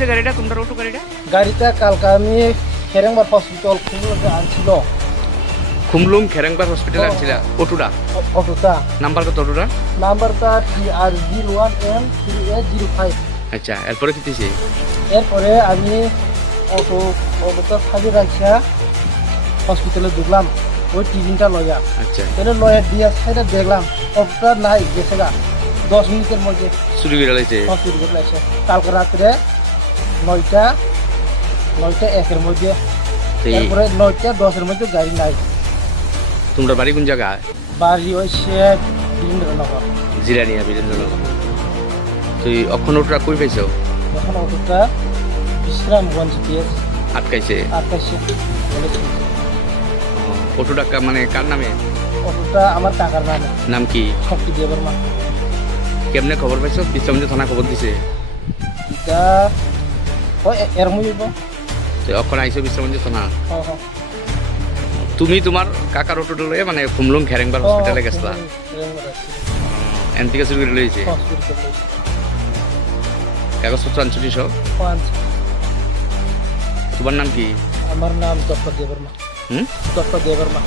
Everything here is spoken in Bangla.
আনছে গাড়িটা, তোমার অটো গাড়িটা? গাড়িটা কালকে আমি খেরেংবার হসপিটাল খুলনাতে আনছিল। খুমলুং খেরেংবার হসপিটাল আনছিলা অটোটা? অটোটা নাম্বার কত অটোটা? নাম্বারটা TR01M3805। আচ্ছা, এরপরে কি দিছে? এরপরে আমি অটোটা সাজিয়ে রাখছি হসপিটালে ঢুকলাম ওই টিফিনটা লয়া। আচ্ছা, তাহলে লয়া দিয়ে সাইডে দেখলাম অটোটা নাই, গেছে গা 10 মিনিটের মধ্যে চুরি করে লাইছে। হসপিটালে লাগছে। কালকে রাত্রে 9টা 1-এর মধ্যে, এরপরে 9টা 10-এর মধ্যে গাড়ি নাই। তোমরা বাড়ি কোন জায়গায়? বাড়ি হয়েছে বীরেন্দ্রনগর। জিরানিয়া, বীরেন্দ্রনগর। তুই অক্ষণ অটোটা কই পাইছো? এখন অটোটা বিশ্রামগঞ্জ দিয়ে আটকাইছে? আটকাইছে বলেছে। অটোটা মানে কার নামে? অটোটা আমার টাকার নামে। নাম কি? শক্তি দেবের মা। কেমনে খবর পাইছো? বিশ্রামগঞ্জ থানা খবর দিছে? এটা এর মধ্যে তুই অক্ষণ আইছো বিশ্রামগঞ্জ থানা? তুমি তোমার কাকার অটোটা লয়ে মানে খুমলুং খেরেংবার হসপিটালে গেছলা? এন থেকে চুরি করে লইছে? কাগজপত্র আনছিলি সব? তোমার নাম কি? আমার নাম ডক্টর দেবের মা। হুম? ডক্টর দেবের মা।